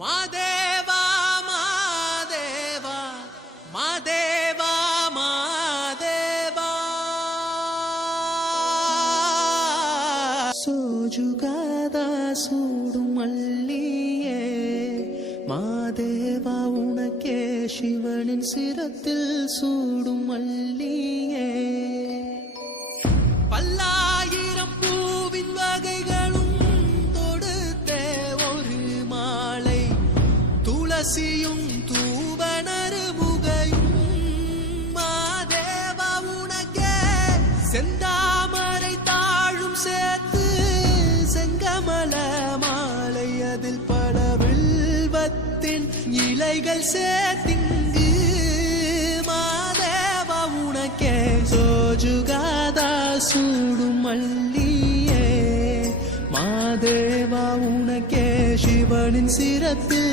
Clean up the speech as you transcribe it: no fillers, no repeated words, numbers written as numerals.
மாதேவா மாதேவா மாதேவா மாதேவா சோஜுகாதா சூடும் மல்லியே மாதேவா உனக்கே சிவனின் சிரத்தில் சூடும் மல்லியே பல்லாயிரம் பூவின் வகைகளும் தொடுத்தே ஒரு மாலை துளசியும் தூவனரு முகையும் மாதேவா உனக்கே செந்தாமரை தாழும் சேர்த்து செங்கமல மாலை அதில் படவில்வத்தின் இலைகள் சேர்த்திங்கு மாதேவா உனக்கே சோஜுகாதா சூடும் மல்லியே மாதேவா உனக்கே சிவனின் சிரத்தில்